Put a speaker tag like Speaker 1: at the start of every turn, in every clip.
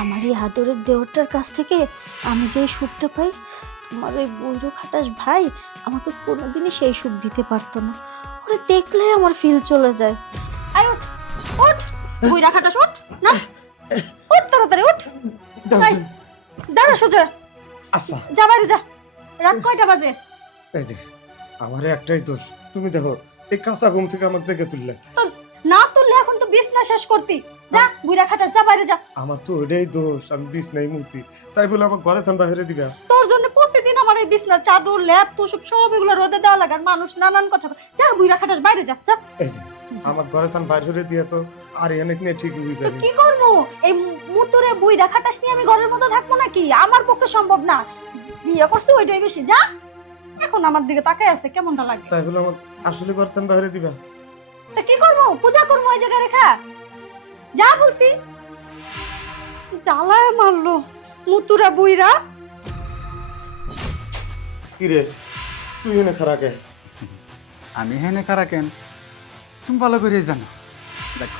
Speaker 1: আমার এই আদরের দেওয়ারটার কাছ থেকে আমি যেই সুখটা পাই তোমার ওই বৈরু খাটাস ভাই আমাকে কোনোদিনই সেই সুখ দিতে পারতো না। ওরে দেখলে আমার ফিল চলে যায়। আয় ওঠ ওঠ বইরা খাটাস ওঠ না। ওঠ তাড়াতাড়ি ওঠ। এই, দাঁড়া সোজা।
Speaker 2: আচ্ছা।
Speaker 1: যা বাইরে যা রাত কয়টা বাজে?
Speaker 2: এই যে আমার একটাই দোষ তুমি দেখো এই কাঁচা ঘুম থেকে আমার থেকে তুললে।
Speaker 1: বিছনা শেষ করতি। যা বুইরা খাটাস যা বাইরে যা।
Speaker 2: আমার তো ওইটাই দোষ আমি বিষ নাই মুক্তি। তাই বলে আমার ঘরে থান বাইরে দিবা।
Speaker 1: তোর জন্য প্রতিদিন আমার এই বিছনা চাদর ল্যাপ তো সব সব এগুলো রোদে দেওয়া লাগে। আর মানুষ নানান কথা যা বুইরা খাটাস বাইরে যা যা।
Speaker 2: এই যে আমার ঘরে থান বাইরে দিয়ে তো আর এনে কিনে ঠিক হই
Speaker 1: তো কি করব? এই মুতুরে বুইরা খাটাস নিয়ে আমি ঘরের মধ্যে থাকব নাকি? আমার পক্ষে সম্ভব না। বিয়ে করছি ওইটাই বেশি। যা এখন আমার দিকে তাকায় আছে কেমনটা লাগে?
Speaker 2: তাই বলে আমার আসলে ঘরে থান বাইরে দিবা।
Speaker 1: তা কি করব? পূজা করব ওই জায়গায় রেখা? যা বলছি। জ্বালায় মারলো মুতুরা বুইরা।
Speaker 2: কি রে তুই এনে খারাকে
Speaker 3: আমি হেনে খারা কেন? তুমি ভালো করে জানো। দেখ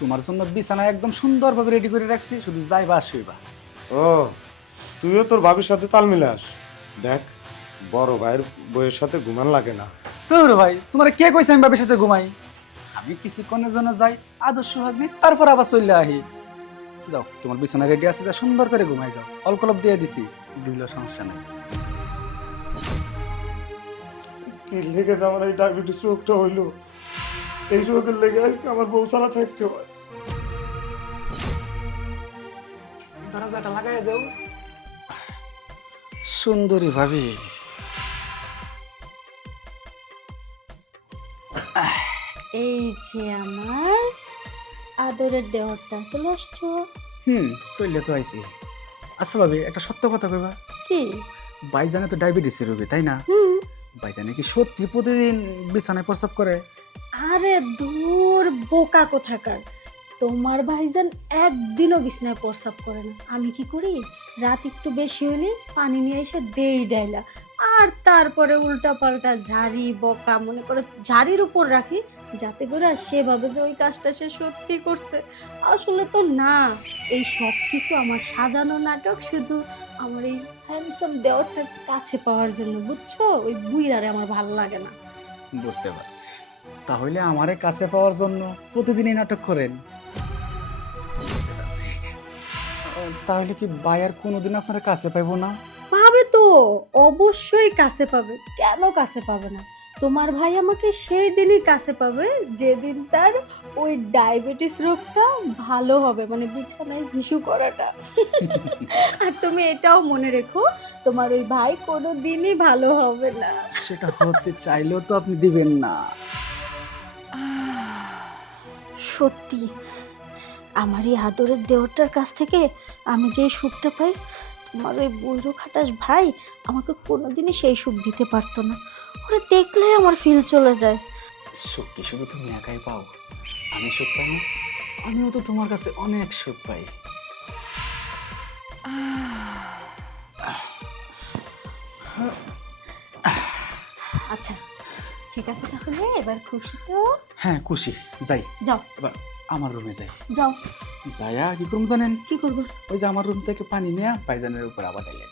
Speaker 3: তোমার জন্য বিছানা একদম সুন্দরভাবে রেডি করে রাখছি শুধু যাইবা শুইবা
Speaker 2: ও তুইও তোর ভাবির সাথে তাল মিলাস দেখ বড় ভাইয়ের বইয়ের সাথে ঘুমান লাগে না।
Speaker 3: তো রে ভাই তোমার কে কইছে আমি ভাবির সাথে ঘুমাই? আমি কিছুক্ষণের জন্য যাই আদর্শ ভাগ্নে তারপর আবার চলে আহি। যাও তোমার বিছানা রেডি আছে যা সুন্দর করে ঘুমাই যাও। অলকলপ দিয়ে দিছি বুঝলো সমস্যা নাই।
Speaker 2: কি লেগে যে আমার এই ডায়াবেটিস রোগটা হইল? এই রোগের লেগে আমার বউ সারা থাকতে হয়।
Speaker 3: দরজাটা লাগাই দেও। সুন্দরী ভাবি।
Speaker 1: এই যে আমার আদরের দেওয়ারটা চলে আসছো।
Speaker 3: হুম চললে তো আইছি। আচ্ছা ভাবি একটা সত্য কথা কইবা।
Speaker 1: কি?
Speaker 3: বাইজানে তো ডায়াবেটিসের রোগী তাই না?
Speaker 1: হুম।
Speaker 3: বাইজানে কি সত্যি প্রতিদিন বিছানায় প্রস্রাব করে?
Speaker 1: আরে দূর বোকা কোথাকার। তোমার ভাইজান একদিনও বিছানায় প্রস্রাব করে না। আমি কি করি? রাত একটু বেশি হলে পানি নিয়ে এসে দেই ডাইলা। আর তারপরে উল্টা পাল্টা ঝাড়ি বকা মনে করে ঝাড়ির উপর রাখি যাতে করে সে ভাবে যে ওই কাজটা সে সত্যি করছে। আসলে তো না এই সব কিছু আমার সাজানো নাটক শুধু আমার এই হ্যান্ডসাম দেওয়ারটার কাছে পাওয়ার জন্য বুঝছ? ওই বুইরারে আমার ভালো লাগে না।
Speaker 3: বুঝতে পারছি। তাহলে আমারে কাছে পাওয়ার জন্য প্রতিদিনই নাটক করেন? তাহলে কি বায়ার কোনোদিন আপনার কাছে পাইবো না?
Speaker 1: পাবে তো অবশ্যই কাছে পাবে। কেন কাছে পাবে না? তোমার ভাই আমাকে সেই দিনই কাছে পাবে যেদিন তার ওই ডায়াবেটিস রোগটা ভালো হবে মানে বিছানায় হিসু করাটা। আর তুমি এটাও মনে রেখো তোমার ওই ভাই কোনো দিনই ভালো হবে না।
Speaker 3: সেটা হতে চাইলেও তো আপনি দিবেন না।
Speaker 1: সত্যি আমার এই আদরের দেওয়ারটার কাছ থেকে আমি যেই সুখটা পাই তোমার ওই বৈরু খাটাস ভাই আমাকে কোনোদিনই সেই সুখ দিতে পারতো না। ওরা দেখলে আমার ফিল চলে যায়।
Speaker 3: কি শুধু তুমি একাই পাও? আমি সুখ পাই না? আমিও তো তোমার কাছে অনেক সুখ পাই।
Speaker 1: আচ্ছা ঠিক আছে তাহলে এবার খুশি তো?
Speaker 3: হ্যাঁ খুশি। যাই।
Speaker 1: যাও।
Speaker 3: এবার আমার রুমে যাই।
Speaker 1: যাও।
Speaker 3: যাইয়া কি করুম জানেন?
Speaker 1: কি করব?
Speaker 3: ওই যে আমার রুম থেকে পানি নিয়ে পায়জানের উপর আবার ঢেলে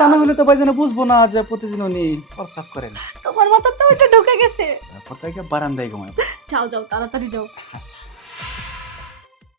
Speaker 3: তা না হলে তো পায়জানে বুঝব না যে প্রতিদিন উনি প্রস্রাব করেন।
Speaker 1: তোমার মাথা তো ওটা ঢুকে গেছে।
Speaker 3: তারপর থেকে বারান্দায় ঘুমায়।
Speaker 1: যাও যাও তাড়াতাড়ি যাও।
Speaker 3: আচ্ছা।